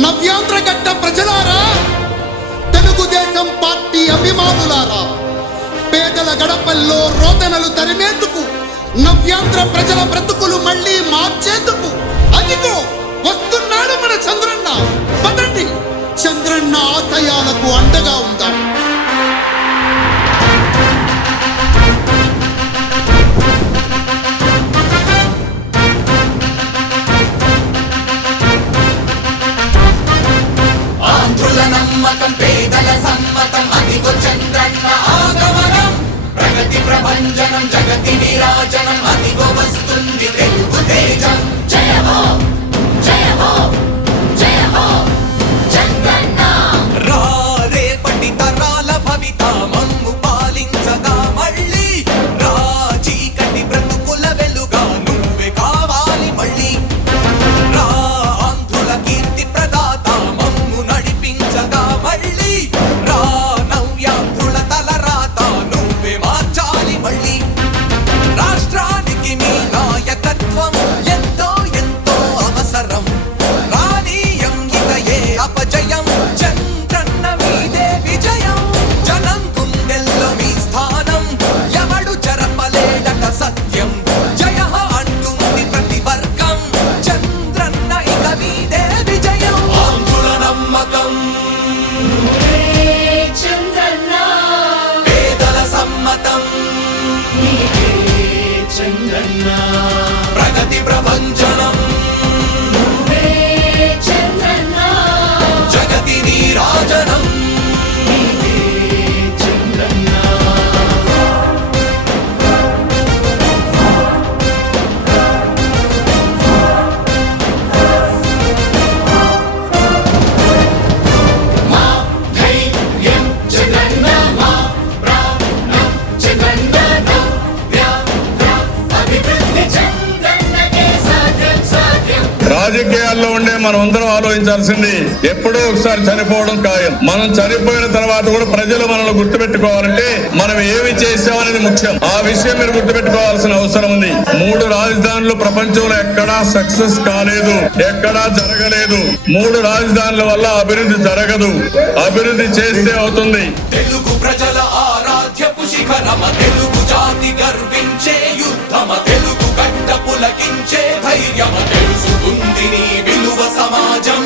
నవ్యాంధ్రగడ్డ ప్రజలారా, తెలుగుదేశం పార్టీ అభిమానులారా, పేదల గడపల్లో రోదనలు తరిమేందుకు, నవ్యాంధ్ర ప్రజల బ్రతుకులు మళ్ళీ మార్చేందుకు అదిగో వస్తున్నాడు మన చంద్రన్న. పదండి, చంద్రన్న ఆశయాలకు అండగా ఉందాం. ఆంధ్రుల నమ్మకం, పేదల సమ్మతం, అదిగో చంద్రన్న ఆగమనం. ప్రగతి ప్రభంజనం, జగతి నీరాజనం, అదిగో వస్తుంది తెలుగు తేజం. జయ హో, జయ హో, జయ హో చంద్రన్న. రా రేపటి తరాల భవిత మమ్ము పాలించగా మళ్ళీ, రా చీకటి బ్రతుకుల వెలుగా నువ్వే కావాలి మళ్ళీ. రా ఆంధ్రుల కీర్తి ప్రదాత మమ్ము నడిపించగా మళ్ళీ, రా నవ్యాంధ్రుల తలరాత నువ్వే మార్చాలి మళ్ళీ. రాష్ట్రానికి మీ నాయకత్వం ఎంతో ఎంతో అవసరం. రానీయం ఇక ఏ అపజయం, చంద్రన్న మీదే విజయం. జనం గుండెల్లో మీ స్థానం, ఎవడు జరపలేడట సత్యం. జయ అంటుంది ప్రతి వర్గం, చంద్రన్న ఇక మీదే విజయం. ఆంధ్రుల నమ్మకం, చంద్రన్న పేదల సమ్మతం, చంద్రన్న ప్రగతి ప్రభంజనం, చంద్రన్న జగతి నీరాజనం. చంద్రన్న మా ధైర్యం చంద్రన్న, మా ప్రాణం చంద్రన్న, నవ్య అభివృద్ధి చంద్రన్నకే సాధ్యం సాధ్యం. రాజకీయాల్లో ఉండే మనం అందరం ఆలోచించాల్సింది, ఎప్పుడో ఒకసారి చనిపోవడం ఖాయం. మనం చనిపోయిన తర్వాత కూడా ప్రజలు మనల్ని గుర్తుపెట్టుకోవాలంటే మనం ఏమి చేసామనేది ముఖ్యం. ఆ విషయం మీరు గుర్తుపెట్టుకోవాల్సిన అవసరం ఉంది. 3 రాజధానులు ప్రపంచంలో ఎక్కడా సక్సెస్ కాలేదు, ఎక్కడా జరగలేదు. 3 రాజధానుల వల్ల అభివృద్ధి జరగదు, అభివృద్ధి చేస్తే అవుతుంది. తెలుగు ప్రజల ఆరాధ్యపు శిఖరమ, తెలుగు జాతి గర్వించే యుద్ధమ, తెలుగు గడ్డ పులకించే ధైర్యమ. తెలుసుకుంది నీ విలువ సమాజం.